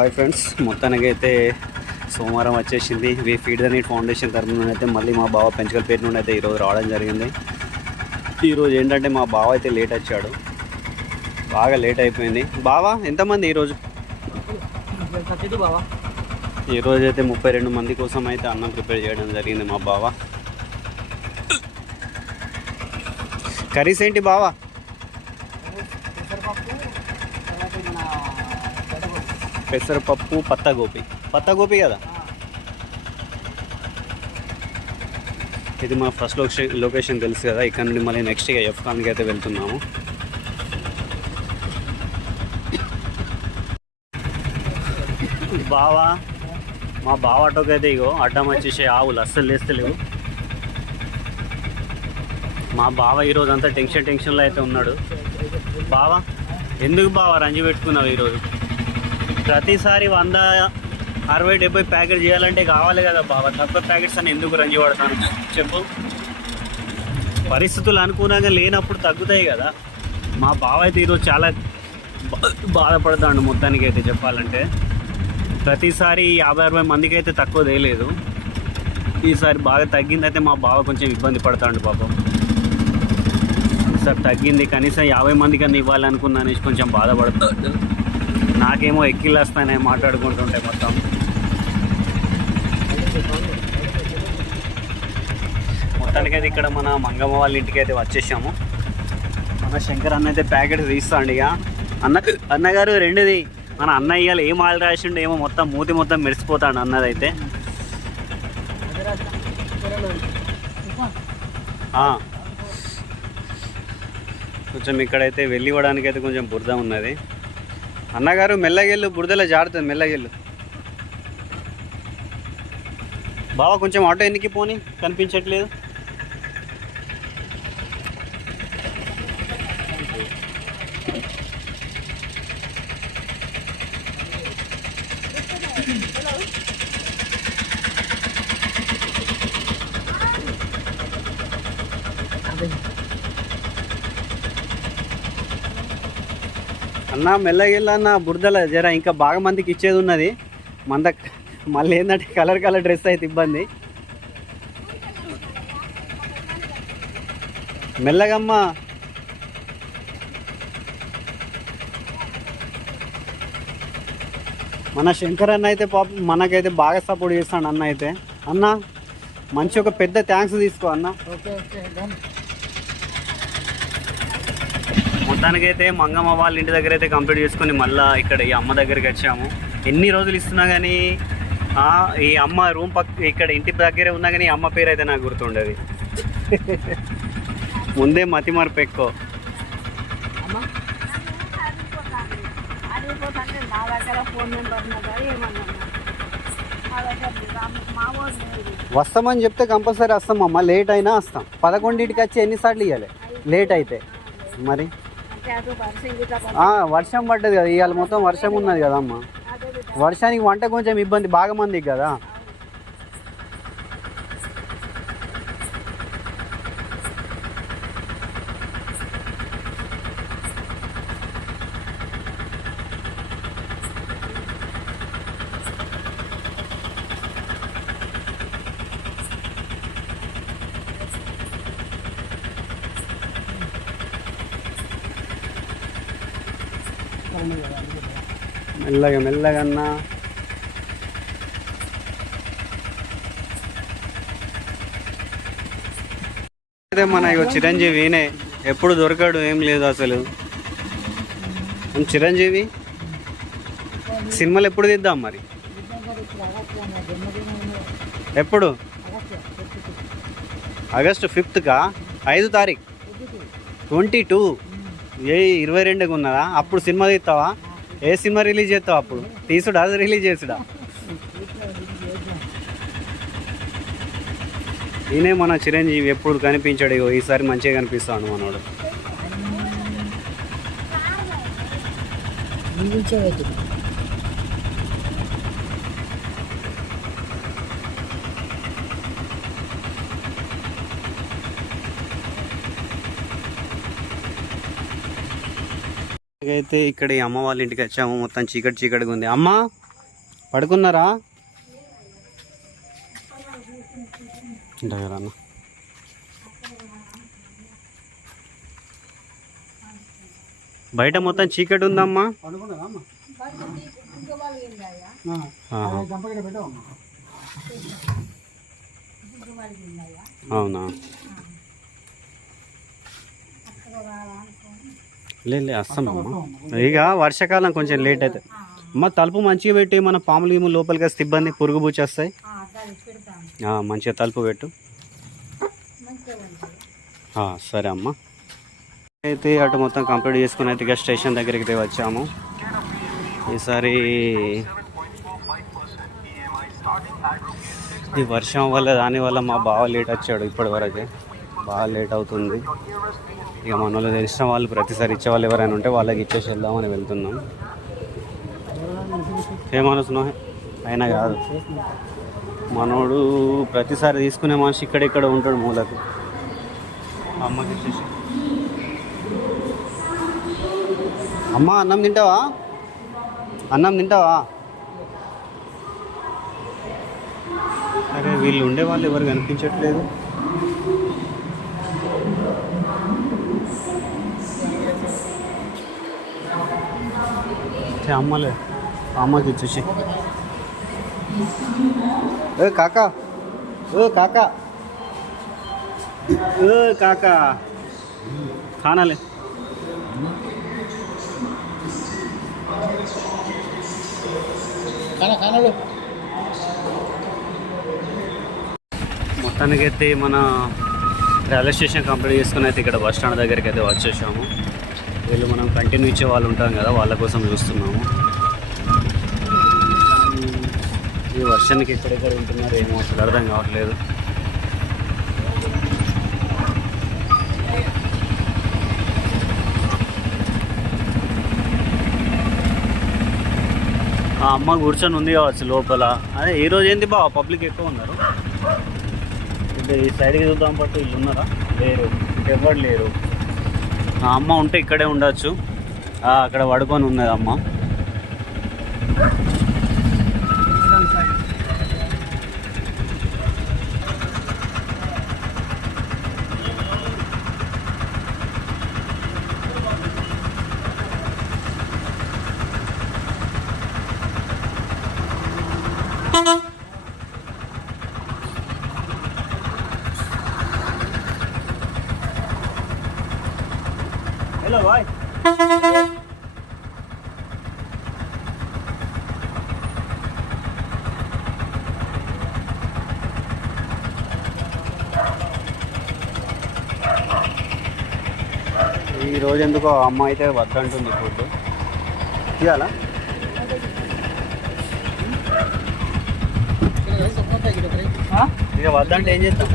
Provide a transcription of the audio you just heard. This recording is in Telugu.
హాయ్ ఫ్రెండ్స్, మొత్తానికైతే సోమవారం వచ్చేసింది. We feed the need foundation తరఫు నుండి అయితే మళ్ళీ మా బావ పెంచకల్పేట నుండి అయితే ఈరోజు రావడం జరిగింది. ఈరోజు ఏంటంటే మా బావ అయితే లేట్ వచ్చాడు, బాగా లేట్ అయిపోయింది. బావా ఎంతమంది ఈరోజు? ఈరోజు అయితే 32 మంది కోసం అయితే అన్నం ప్రిపేర్ చేయడం జరిగింది మా బావ. కర్రీస్ ఏంటి బావా? పెసరపప్పు, పత్తగోపి కదా. ఇది మా ఫస్ట్ లొకేషన్ తెలుసు కదా. ఇక్కడ నుండి మళ్ళీ నెక్స్ట్ ఇక ఎఫ్కాన్కి అయితే వెళ్తున్నాము. బావా, మా బావ ఆటోకి అయితే ఇగో అడ్డం వచ్చేసే ఆవులు అస్సలు లేస్తలేవు. మా బావ ఈరోజు అంతా టెన్షన్లో అయితే ఉన్నాడు. బావా ఎందుకు బావా రంజి పెట్టుకున్నావు ఈరోజు? ప్రతిసారి 100, 60, 70 ప్యాకెట్ చేయాలంటే కావాలి కదా బాబా. తక్కువ ప్యాకెట్స్ అని ఎందుకు రంజి పడతాను చెప్పు? పరిస్థితులు అనుకూలంగా లేనప్పుడు తగ్గుతాయి కదా. మా బావ అయితే ఈరోజు చాలా బాధపడతాడు మొత్తానికి అయితే చెప్పాలంటే. ప్రతిసారి 50-60 మందికి అయితే తక్కువ తేయలేదు. ఈసారి బాగా తగ్గిందైతే మా బావ కొంచెం ఇబ్బంది పడతాడు పాపం. ఈసారి తగ్గింది, కనీసం 50 మందికి అన్నీ ఇవ్వాలనుకున్నా అనేసి కొంచెం బాధపడతాడు. నాకేమో ఎక్కిళ్ళు వస్తానే మాట్లాడుకుంటుంటే మొత్తం. మొత్తానికైతే ఇక్కడ మన మంగమ్మ వాళ్ళ ఇంటికి అయితే వచ్చేసాము. మన శంకర్ అన్న అయితే ప్యాకెట్ తీస్తాండి. ఇక అన్నగారు రెండుది. మన అన్న ఇవాళ ఏం ఆలు రాసిండు ఏమో, మొత్తం మూతి మొత్తం మెరిసిపోతాడు అన్నదైతే. కొంచెం ఇక్కడైతే వెళ్ళి ఇవ్వడానికి అయితే కొంచెం బురద ఉన్నది. అన్నగారు మెల్లగెళ్ళు, బురదలో జారుతుంది, మెల్లగెళ్ళు. బావ కొంచెం ఆటో ఎన్నికి పోని, కనిపించట్లేదు. అన్న మెల్లగిల్లన్న, బురదల జర ఇంకా బాగా మందికి ఇచ్చేది ఉన్నది. మళ్ళీ ఏంటంటే కలర్ డ్రెస్ అయితే ఇబ్బంది. మెల్లగమ్మా. మన శంకర్ అన్న అయితే పాపం మనకైతే బాగా సపోర్ట్ చేస్తాడు. అన్న అయితే అన్న మంచి ఒక పెద్ద థ్యాంక్స్ తీసుకో అన్న. మొత్తానికైతే మంగమ్మ వాళ్ళ ఇంటి దగ్గర అయితే కంప్లీట్ చేసుకొని మళ్ళీ ఇక్కడ ఈ అమ్మ దగ్గరికి వచ్చాము. ఎన్ని రోజులు ఇస్తున్నా కానీ ఈ అమ్మ రూమ్ ఇక్కడ ఇంటి దగ్గరే ఉన్నా కానీ అమ్మ పేరు అయితే నాకు గుర్తుండేది. ముందే మతిమరుపు ఎక్కువ. వస్తామని చెప్తే కంపల్సరీ వస్తాం అమ్మ. లేట్ అయినా వస్తాం. 11ంటికి వచ్చి ఎన్నిసార్లు ఇవ్వాలి లేట్ అయితే మరి. వర్షం పడ్డది కదా ఇవాళ, మొత్తం వర్షం ఉన్నది కదా అమ్మ. వర్షానికి వంట కొంచెం ఇబ్బంది బాగా మందికి కదా. మెల్లగన్నా. అదే మన చిరంజీవినే ఎప్పుడు దొరకడు, ఏం లేదు అసలు. చిరంజీవి సినిమాలు ఎప్పుడు తీద్దాం మరి? ఎప్పుడు? ఆగస్టు 5థ్కా? 5 తారీఖు 22 22కి ఉన్నదా? అప్పుడు సినిమా తీస్తావా? ఏ సినిమా రిలీజ్ చేస్తావు అప్పుడు? తీసుడా అది రిలీజ్ చేసుడా? ఈయనే మన చిరంజీవి ఎప్పుడు కనిపించాడు. ఈసారి మంచిగా కనిపిస్తాడు మనోడు. అయితే ఇక్కడ ఈ అమ్మ వాళ్ళ ఇంటికి వచ్చాము. మొత్తం చీకటిగా ఉంది. అమ్మ పడుకున్నారా? అన్న బయట మొత్తం చీకటి ఉందమ్మా. అవునా? లేదు వస్తామమ్మా. ఇక వర్షాకాలం కొంచెం లేట్ అవుతుంది అమ్మ. తలుపు మంచిగా పెట్టి మన పాములు గీములు లోపలికి వస్తే ఇబ్బంది, పురుగు పూచేస్తాయి. మంచిగా తలుపు పెట్టు. సరే అమ్మ. అయితే అటు మొత్తం కంప్లీట్ చేసుకుని అయితే ఇక స్టేషన్ దగ్గరికి వచ్చాము. ఈసారి ఈ వర్షం వల్ల దానివల్ల మా బావ లేట్ వచ్చాడు. ఇప్పటి వరకే బాగా లేట్ అవుతుంది. ఇక మన వాళ్ళు తెలిసిన వాళ్ళు ప్రతిసారి ఇచ్చేవాళ్ళు ఎవరైనా ఉంటే వాళ్ళకి ఇచ్చేసి వెళ్దామని వెళ్తున్నాం. ఏమనుకున్నావు? అయినా కాదు, మనోడు ప్రతిసారి తీసుకునే మనిషి ఇక్కడెక్కడ ఉంటాడు మూలకు. అమ్మకి ఇచ్చేసి. అమ్మ అన్నం తింటావా? అన్నం తింటావా? అరే వీళ్ళు ఉండేవాళ్ళు ఎవరు కనిపించట్లేదు. అమ్మలే, అమ్మకి ఇచ్చేసి. ఏ కాకా, ఓ కాకా, ఓ కాకా ఖానాలే. మొత్తానికైతే మన రైల్వే స్టేషన్ కంప్లీట్ చేసుకుని అయితే ఇక్కడ బస్ స్టాండ్ దగ్గరికి అయితే వచ్చేసాము. వీళ్ళు మనం కంటిన్యూ ఇచ్చే వాళ్ళు ఉంటాం కదా, వాళ్ళ కోసం చూస్తున్నాము. ఈ వర్షానికి ఎక్కడెక్కడ ఉంటున్నారు ఏమో అసలు అర్థం కావట్లేదు. ఆ అమ్మ కూర్చొని ఉంది కావచ్చు లోపల. అదే ఈరోజు ఏంటి బావ పబ్లిక్ ఎక్కువ ఉన్నారు. ఈ సైడ్కి చూద్దాం పట్టు వీళ్ళు ఉన్నారా? లేరు, ఎవరు లేరు. ఆ అమ్మ ఉంటే ఇక్కడే ఉండొచ్చు. అక్కడ పడుకొని ఉన్నది అమ్మ. हेलो भाई. ఈ రోజు ఎందుకో అమ్మ అయితే వద్దంటుంది ఫుడ్. ఇవ్వాలా? ఇక వద్దంటే ఏం చేస్తాం?